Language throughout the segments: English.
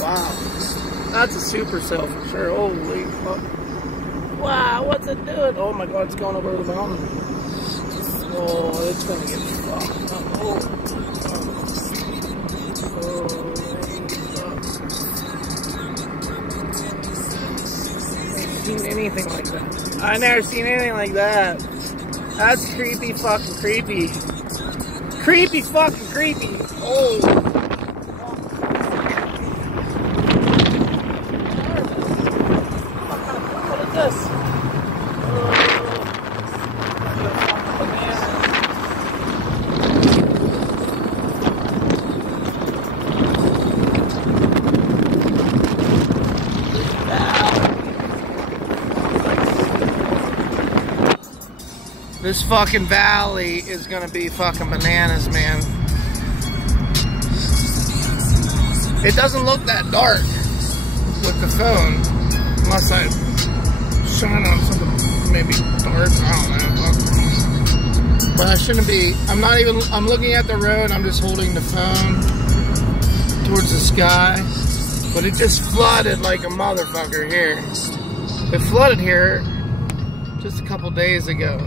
Wow. That's a super cell for sure. Holy fuck. Wow, what's it doing? Oh my god, it's going over the mountain. Oh, it's gonna get fucked up. Holy fuck. Holy fuck. I've seen anything like that. I've never seen anything like that. That's creepy fucking creepy. Creepy fucking creepy. Oh. This fucking valley is gonna be fucking bananas, man. It doesn't look that dark with the phone, unless I shine on something maybe dark. I don't know. But I shouldn't be. I'm looking at the road. I'm just holding the phone towards the sky. But it just flooded like a motherfucker here. It flooded here just a couple days ago.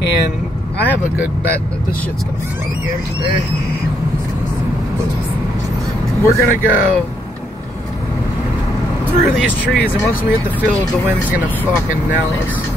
And I have a good bet that this shit's gonna flood again today. We're gonna go through these trees, and once we hit the field, the wind's gonna fucking nail us.